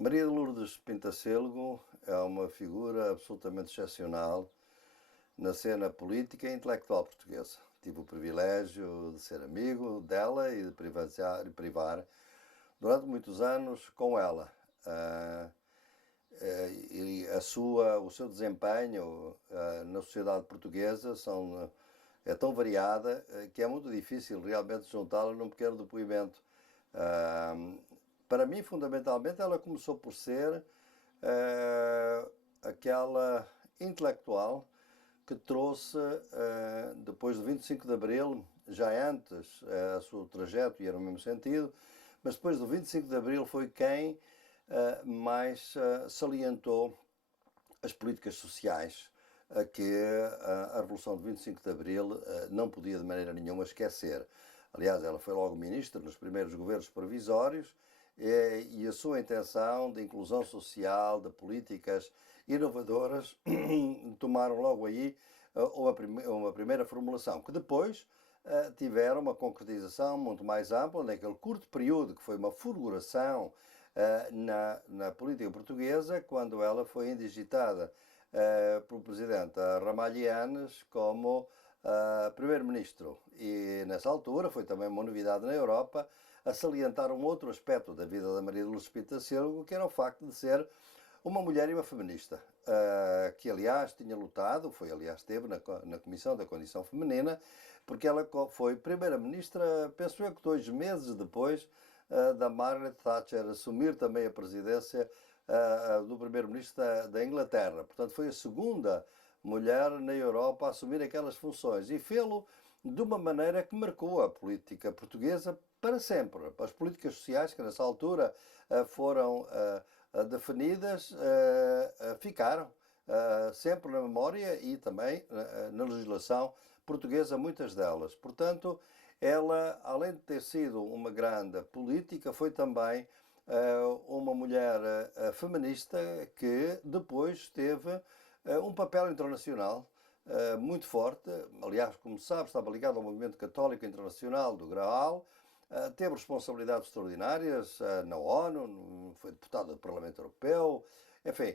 Maria de Lourdes Pintacelgo é uma figura absolutamente excepcional na cena política e intelectual portuguesa. Tive o privilégio de ser amigo dela e de privar durante muitos anos com ela. O seu desempenho na sociedade portuguesa é tão variada que é muito difícil realmente juntá-la num pequeno depoimento. Para mim, fundamentalmente, ela começou por ser aquela intelectual que trouxe, depois do 25 de Abril, já antes, o seu trajeto ia no mesmo sentido, mas depois do 25 de Abril foi quem mais salientou as políticas sociais que a Revolução de 25 de Abril não podia de maneira nenhuma esquecer. Aliás, ela foi logo ministra nos primeiros governos provisórios e a sua intenção de inclusão social, de políticas inovadoras, tomaram logo aí uma primeira formulação, que depois tiveram uma concretização muito mais ampla naquele curto período que foi uma fulguração na política portuguesa, quando ela foi indigitada pelo presidente Ramalhianes como primeiro-ministro. E nessa altura foi também uma novidade na Europa a salientar um outro aspecto da vida da Maria de Lourdes Pintacelgo, que era o facto de ser uma mulher e uma feminista, que aliás tinha lutado, esteve na Comissão da Condição Feminina, porque ela foi primeira-ministra, penso eu que 2 meses depois da Margaret Thatcher assumir também a presidência do primeiro-ministro da Inglaterra. Portanto, foi a segunda mulher na Europa a assumir aquelas funções e fê-lo de uma maneira que marcou a política portuguesa para sempre. As políticas sociais que nessa altura foram definidas ficaram sempre na memória e também na legislação portuguesa, muitas delas. Portanto, ela, além de ter sido uma grande política, foi também uma mulher feminista que depois teve um papel internacional muito forte. Aliás, como sabe, estava ligado ao movimento católico internacional do Graal, teve responsabilidades extraordinárias na ONU, foi deputada do Parlamento Europeu, enfim,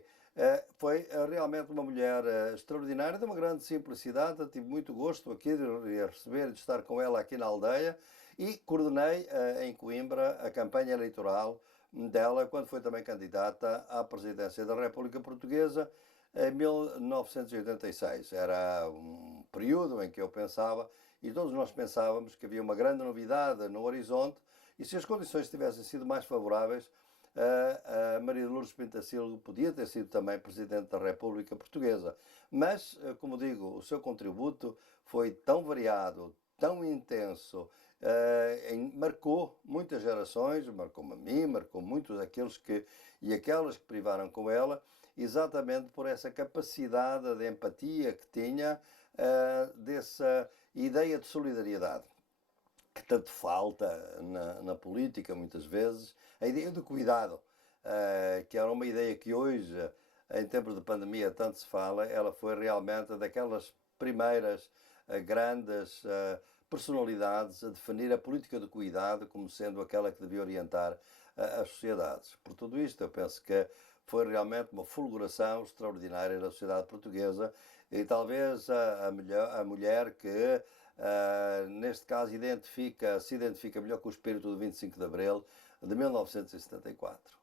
foi realmente uma mulher extraordinária, de uma grande simplicidade. Tive muito gosto aqui de receber e de estar com ela aqui na aldeia e coordenei em Coimbra a campanha eleitoral dela quando foi também candidata à presidência da República Portuguesa em 1986. Era um período em que eu pensava, e todos nós pensávamos, que havia uma grande novidade no horizonte, e se as condições tivessem sido mais favoráveis, a Maria de Lourdes Pintacelgo podia ter sido também Presidente da República Portuguesa. Mas, como digo, o seu contributo foi tão variado, tão intenso, marcou muitas gerações, marcou-me a mim, marcou muitos daqueles e aquelas que privaram com ela, exatamente por essa capacidade de empatia que tinha, dessa ideia de solidariedade que tanto falta na política, muitas vezes, a ideia do cuidado, que era uma ideia que hoje, em tempos de pandemia, tanto se fala. Ela foi realmente daquelas primeiras grandes personalidades a definir a política do cuidado como sendo aquela que devia orientar as sociedades. Por tudo isto, eu penso que foi realmente uma fulguração extraordinária na sociedade portuguesa e talvez a mulher que, neste caso, se identifica melhor com o espírito do 25 de Abril de 1974.